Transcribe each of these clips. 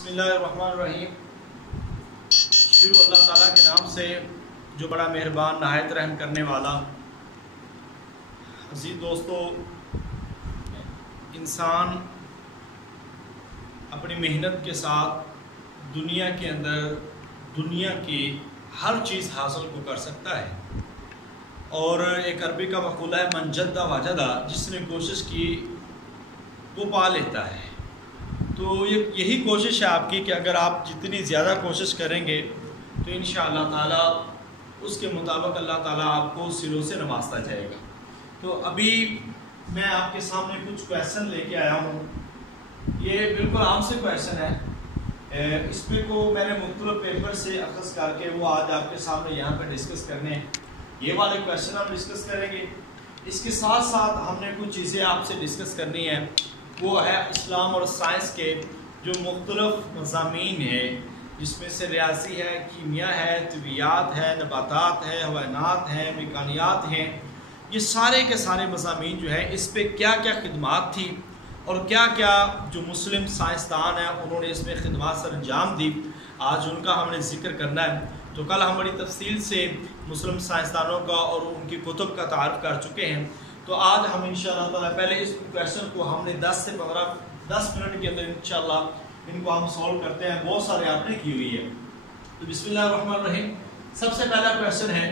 بسم اللہ الرحمن الرحیم۔ شروع اللہ تعالیٰ کے نام سے جو بڑا مہربان نہایت رحم کرنے والا۔ عزیز دوستو، انسان اپنی محنت کے ساتھ دنیا کے اندر دنیا کی ہر چیز حاصل کو کر سکتا ہے، اور ایک عربی کا مقولہ ہے من جد وجد، جس نے کوشش کی وہ پا لیتا ہے۔ تو یہی کوشش ہے آپ کی کہ اگر آپ جتنی زیادہ کوشش کریں گے تو انشاءاللہ تعالیٰ اس کے مطابق اللہ تعالیٰ آپ کو سروں سے نوازتا جائے گا۔ تو ابھی میں آپ کے سامنے کچھ کویشچن لے کے آیا ہوں۔ یہ بالکل عام سے کویشچن ہے، اس پہ کو میں نے مختلف پیپر سے اخذ کر کے وہ آج آپ کے سامنے یہاں پہ ڈسکس کرنے ہیں۔ یہ والے کویشچن ہم ڈسکس کریں گے، اس کے ساتھ ساتھ ہم نے کچھ چیزیں آپ سے ڈسکس کرنی ہے، وہ ہے اسلام اور سائنس کے جو مختلف مضامین ہیں، جس میں سے ریاضی ہے، کیمیا ہے، طبیعیات ہے، نباتات ہے، حیوانات ہیں، میکانیات ہیں۔ یہ سارے کے سارے مضامین جو ہیں اس پہ کیا کیا خدمات تھی اور کیا کیا جو مسلم سائنسدان ہیں انہوں نے اس میں خدمات سر انجام دی، آج ان کا ہم نے ذکر کرنا ہے۔ تو کل ہم بڑی تفصیل سے مسلم سائنسدانوں کا اور ان کی کتب کا تعارف کر چکے ہیں۔ تو آج ہم انشاءاللہ تعالیٰ پہلے اس کویشچن کو ہم نے 10 سے 10 منٹ کے اندر انشاءاللہ ان کو ہم سولو کرتے ہیں، بہت سارے آپ نے کی ہوئی ہے۔ تو بسم اللہ الرحمن الرحیم۔ سب سے پہلا کویشچن ہے،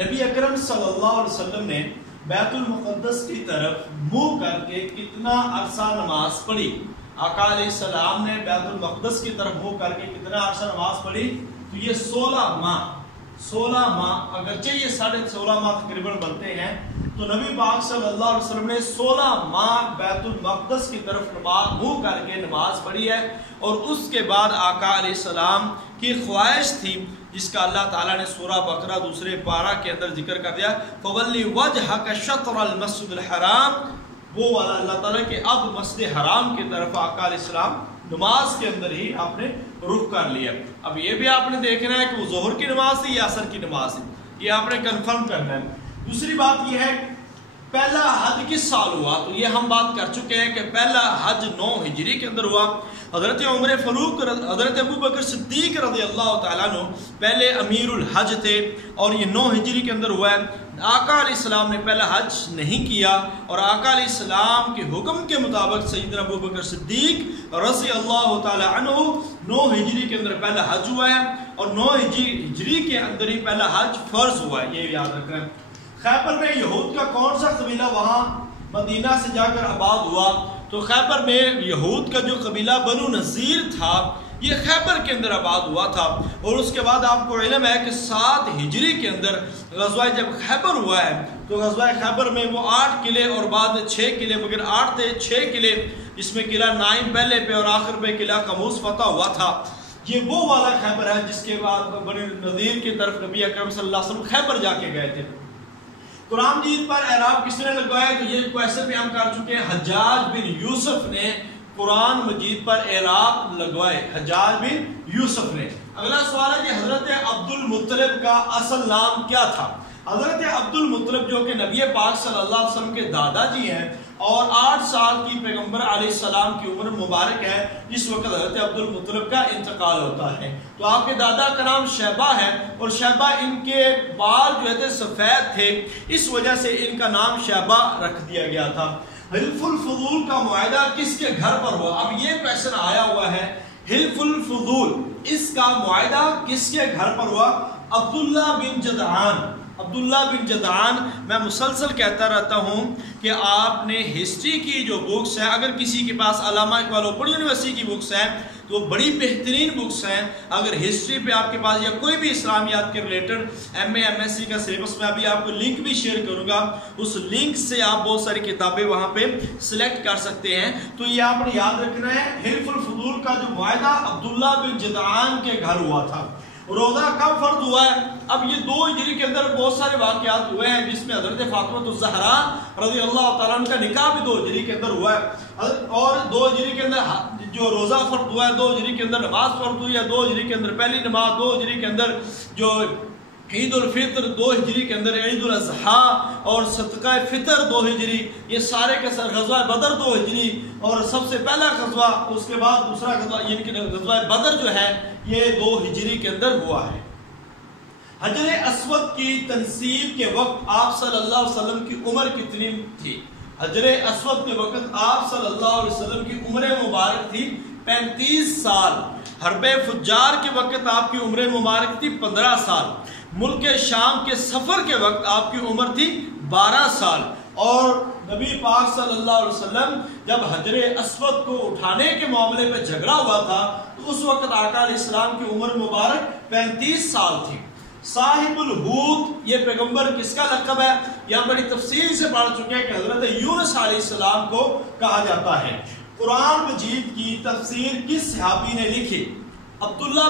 نبی اکرم صلی اللہ علیہ وسلم نے بیت المقدس کی طرف منہ کر کے کتنا عرصہ نماز پڑھی؟ آقا علیہ السلام نے بیت المقدس کی طرف منہ کر کے کتنا عرصہ نماز پڑھی؟ تو یہ 16 ماہ، اگرچہ یہ 16.5 ماہ تقریباً بنتے ہیں، تو نبی پاک صلی اللہ علیہ وسلم نے 16 ماہ بیت المقدس کی طرف منہ کر کے نماز پڑھی ہے۔ اور اس کے بعد آقا علیہ السلام کی خواہش تھی، جس کا اللہ تعالیٰ نے سورہ بقرہ دوسرے پارہ کے اندر ذکر کر دیا، فَوَلِّ وَجْهَكَ شَطْرَ الْمَسْجِدِ الْحَرَامِ، وہ والا اللہ تعالیٰ کہ اب مسجد حرام کی طرف آقا علیہ السلام نماز کے اندر ہی آپ نے رخ کر لیا۔ اب یہ بھی آپ نے دیکھنا ہے کہ وہ ظہر کی نماز تھی یا عصر کی نماز تھی، یہ آپ نے کنفرم کرنا ہے۔ دوسری بات یہ ہے پہلا حج کس سال ہوا؟ تو یہ ہم بات کر چکے ہیں کہ پہلا حج 9 ہجری کے اندر ہوا۔ حضرت عمر فاروق، حضرت ابو بکر صدیق رضی اللہ تعالیٰ عنہ پہلے امیر الحج تھے، اور یہ 9 ہجری کے اندر ہوا ہے۔ آقا علیہ السلام نے پہلا حج نہیں کیا، اور آقا علیہ السلام کے حکم کے مطابق سیدنا ابو بکر صدیق رضی اللہ تعالیٰ عنہ 9 ہجری کے اندر پہلا حج ہوا ہے، اور 9 ہجری کے اندر ہی پہلا حج فرض ہوا ہے، یہ یاد رکھنا ہے۔ خیبر میں یہود کا کون سا قبیلہ وہاں مدینہ سے جا کر آباد ہوا؟ تو خیبر میں یہود کا جو قبیلہ بنو نذیر تھا، یہ خیبر کے اندر آباد ہوا تھا۔ اور اس کے بعد آپ کو علم ہے کہ 7 ہجری کے اندر غزوہ جب خیبر ہوا ہے، تو غزوہ خیبر میں وہ 8 قلعے اور بعد 6 قلعے، مگر 8 تھے 6 قلعے، جس میں قلعہ نائم پہلے پہ اور آخر پہ قلعہ قموس فتح ہوا تھا۔ یہ وہ والا خیبر ہے جس کے بعد بنو نذیر کی طرف نبی اکرم صلی اللہ علیہ وسلم خیبر جا کے گئے تھے۔ قرآن مجید پر اعراب کس نے لگوایا؟ تو یہ کویشچن بھی ہم کر چکے ہیں، حجاج بن یوسف نے قرآن مجید پر اعراب لگوائے، حجاج بن یوسف نے۔ اگلا سوال ہے کہ حضرت عبد المطلب کا اصل نام کیا تھا؟ حضرت عبد المطلب جو کہ نبی پاک صلی اللہ علیہ وسلم کے دادا جی ہیں، اور 8 سال کی پیغمبر علیہ السلام کی عمر مبارک ہے جس وقت حضرت عبد المطلب کا انتقال ہوتا ہے۔ تو آپ کے دادا کا نام شیبہ ہے، اور شیبہ ان کے بال جو تھے سفید تھے، اس وجہ سے ان کا نام شیبہ رکھ دیا گیا تھا۔ حلف الفضول کا معاہدہ کس کے گھر پر ہوا؟ اب یہ کویشچن آیا ہوا ہے، حلف الفضول اس کا معاہدہ کس کے گھر پر ہوا؟ عبداللہ بن جدعان۔ عبداللہ بن جدعان، میں مسلسل کہتا رہتا ہوں کہ آپ نے ہسٹری کی جو بکس ہیں، اگر کسی کے پاس علامہ اقبال اوپن یونیورسٹی کی بکس ہیں تو وہ بڑی بہترین بکس ہیں۔ اگر ہسٹری پہ آپ کے پاس یا کوئی بھی اسلامیات کے ریلیٹڈ MA MSc کا سلیبس، میں ابھی آپ کو لنک بھی شیئر کروں گا، اس لنک سے آپ بہت ساری کتابیں وہاں پہ سلیکٹ کر سکتے ہیں۔ تو یہ آپ نے یاد رکھنا ہے، حلف الفضول کا جو معاہدہ عبداللہ بن جدعان کے گھر ہوا تھا۔ روزہ کب فرض ہوا ہے؟ اب یہ 2 ہجری کے اندر بہت سارے واقعات ہوئے ہیں، جس میں حضرت فاطمہ الزہرا رضی اللہ تعالیٰ عنہ کا نکاح بھی 2 ہجری کے اندر ہوا ہے، اور 2 ہجری کے اندر جو روزہ فرض ہوا ہے، 2 ہجری کے اندر نماز فرض ہوئی ہے، 2 ہجری کے اندر پہلی نماز، 2 ہجری کے اندر جو عید الفطر 2 ہجری کے اندر، عید الاضحیٰ اور صدقہ فطر 2 ہجری، یہ سارے کے سر غزوہ بدر 2 ہجری، اور سب سے پہلا غزوہ، اس کے بعد دوسرا غزوہ یعنی کہ غزوہ بدر جو ہے یہ 2 ہجری کے اندر ہوا ہے۔ حجر اسود کی تنصیب کے وقت آپ صلی اللہ علیہ وسلم کی عمر کتنی تھی؟ حجر اسود کے وقت آپ صلی اللہ علیہ وسلم کی عمر مبارک تھی 35 سال۔ حرب فجار کے وقت آپ کی عمر مبارک تھی 15 سال۔ ملک شام کے سفر کے وقت آپ کی عمر تھی 12 سال۔ اور نبی پاک صلی اللہ علیہ وسلم جب حجر اسود کو اٹھانے کے معاملے پہ جھگڑا ہوا تھا تو اس وقت آقا علیہ السلام کی عمر مبارک 35 سال تھی۔ صاحب الحوت یہ پیغمبر کس کا لقب ہے؟ یہاں بڑی تفصیل سے پڑھ چکے ہیں کہ حضرت یونس علیہ السلام کو کہا جاتا ہے۔ قرآن مجید کی تفسیر کس صحابی نے لکھی؟ عبداللہ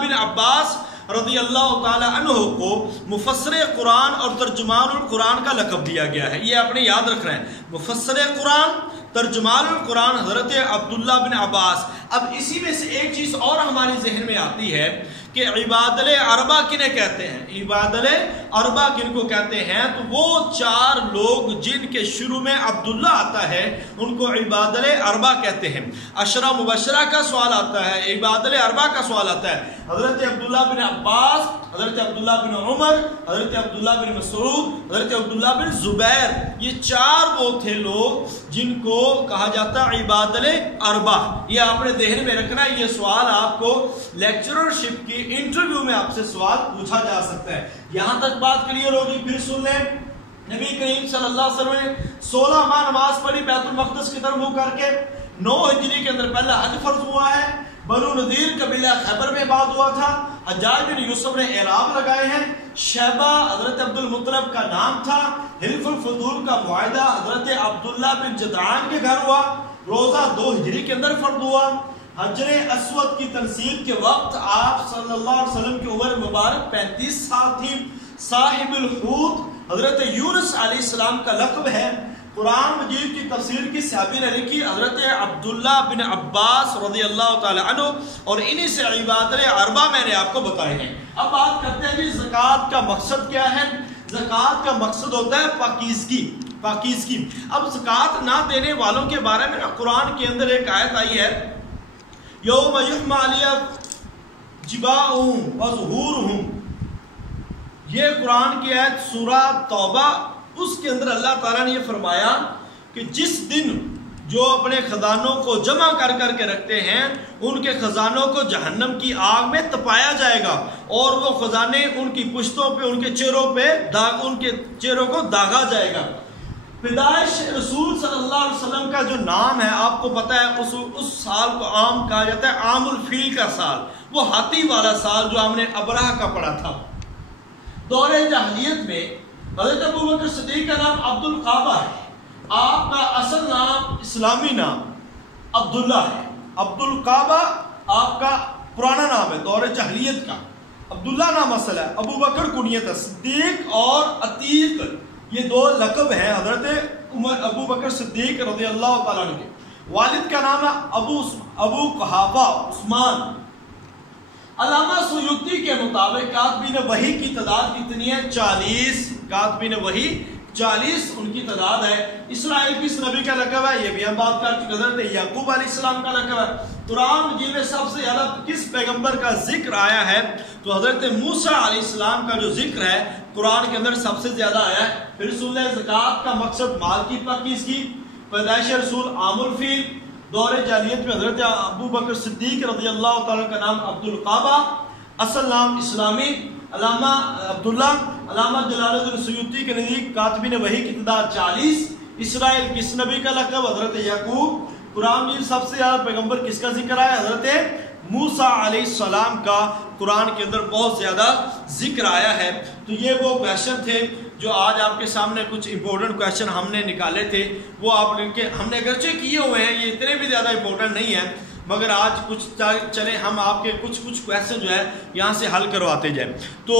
بن عباس رضی اللہ تعالی عنہ کو مفسر قرآن اور ترجمان القرآن کا لقب دیا گیا ہے، یہ آپ نے یاد رکھ رہے ہیں۔ مفسر قرآن، ترجمان القرآن حضرت عبداللہ بن عباس۔ اب اسی میں سے ایک چیز اور ہمارے ذہن میں آتی ہے کہ عباد الاربعہ کنہیں کہتے ہیں؟ عباد الاربعہ کن کو کہتے ہیں؟ تو وہ 4 لوگ جن کے شروع میں عبداللہ آتا ہے ان کو عباد الاربعہ کہتے ہیں۔ عشرہ مبشرہ کا سوال آتا ہے، عباد الاربعہ کا سوال آتا ہے۔ حضرت عبداللہ بن عباس، حضرت عبداللہ بن عمر، حضرت عبداللہ بن مسعود، حضرت عبداللہ بن زبیر، یہ 4 وہ تھے لوگ جن کو کہا جاتا ہے عباد الاربعہ۔ یہ آپ نے ذہن میں رکھنا ہے، یہ سوال آپ کو لیکچررشپ کی انٹرویو میں آپ سے سوال پوچھا جا سکتا ہے۔ یہاں تک بات کلیئر ہوگی؟ پھر سن لیں، نبی کریم صلی اللہ علیہ وسلم نے 16 ماہ نماز پڑھی بیت المقدس کی طرف منہ کر کے۔ 9 ہجری کے اندر پہلا حج فرض ہوا ہے۔ بنو نذیر قبیلہ خیبر میں بعد ہوا تھا۔ حجاج بن یوسف نے احرام لگائے ہیں۔ شیبہ حضرت عبد المطلب کا نام تھا۔ حلف الفضول کا معاہدہ حضرت عبداللہ بن جدعان کے گھر ہوا۔ روزہ 2 ہجری کے اندر فرض ہوا۔ حجر اسود کی تنصیب کے وقت آپ صلی اللہ علیہ وسلم کی عمر مبارک 35 سال تھی۔ صاحب الحوت حضرت یونس علیہ السلام کا لقب ہے۔ قرآن مجید کی تفسیر کی صحابی نے لکھی حضرت عبداللہ بن عباس رضی اللہ تعالی عنہ، اور انہی سے عباد الاربعہ میں نے آپ کو بتائے ہیں۔ اب بات کرتے ہیں کہ زکوٰۃ کا مقصد کیا ہے؟ زکوٰۃ کا مقصد ہوتا ہے پاکیزگی۔ اب زکوٰۃ نہ دینے والوں کے بارے میں قرآن کے اندر ایک آیت آئی ہے، یوم یحمى علیہ جباہہم وظہورہم، یہ قرآن کی آیت سورہ توبہ، اس کے اندر اللہ تعالیٰ نے یہ فرمایا کہ جس دن جو اپنے خزانوں کو جمع کر کر کے رکھتے ہیں ان کے خزانوں کو جہنم کی آگ میں تپایا جائے گا، اور وہ خزانے ان کی پشتوں پہ، ان کے چہروں کو داغا جائے گا۔ پیدائش رسول صلی اللہ علیہ وسلم کا جو نام ہے آپ کو پتہ ہے، اس سال کو عام کہا جاتا ہے عام الفیل کا سال، وہ ہاتھی والا سال جو ہم نے ابرہہ کا پڑھا تھا۔ دور جاہلیت میں حضرت ابوبکر صدیق کا نام عبد القعبہ ہے، آپ کا اصل نام اسلامی نام عبداللہ ہے۔ عبد القعبہ آپ کا پرانا نام ہے دور جاہلیت کا، عبداللہ نام اصل ہے، ابوبکر کنیت ہے، صدیق اور عتیق یہ 2 لقب ہیں حضرت ابوبکر صدیق رضی اللہ تعالیٰ عنہ کے۔ والد کا نام ہے ابو قحافہ عثمان۔ علامہ سیوطی کے مطابق کاتبین وحی کی تعداد کتنی ہے؟ 40۔ کاتبین وحی 40 ان کی تعداد ہے۔ اسرائیل کس نبی کا لقب ہے؟ یہ بھی ہم بات کر چکے، حضرت یعقوب علیہ السلام کا لقب ہے۔ قرآن مجید میں سب سے زیادہ کس پیغمبر کا ذکر آیا ہے؟ تو حضرت موسیٰ علیہ السلام کا جو ذکر ہے قرآن کے اندر سب سے زیادہ آیا ہے۔ پھر سن لیں، زکوٰۃ کا مقصد مال کی پاکیزگی۔ پیدائش رسول عام الفیل۔ دور جاہلیت میں حضرت ابوبکر صدیق رضی اللہ تعالیٰ کا نام عبد القعبہ، اصل نام اسلامی، علامہ عبداللہ۔ علامہ جلال الدین سیوطی کے نزدیک کاتبین وحی کی تعداد 40۔ اسرائیل کس نبی کا لقب؟ حضرت یعقوب۔ قرآن میں سب سے زیادہ پیغمبر کس کا ذکر آیا؟ حضرت موسیٰ علیہ السلام کا قرآن کے اندر بہت زیادہ ذکر آیا ہے۔ تو یہ وہ کویشچن تھے جو آج آپ کے سامنے کچھ امپورٹنٹ کویشچن ہم نے نکالے تھے، وہ ہم نے اگرچہ کیے ہوئے ہیں، یہ اتنے بھی زیادہ امپورٹنٹ نہیں ہیں، مگر آج کچھ چلیں ہم آپ کے کچھ کویشچن جو ہے یہاں سے حل کرواتے جائیں۔ تو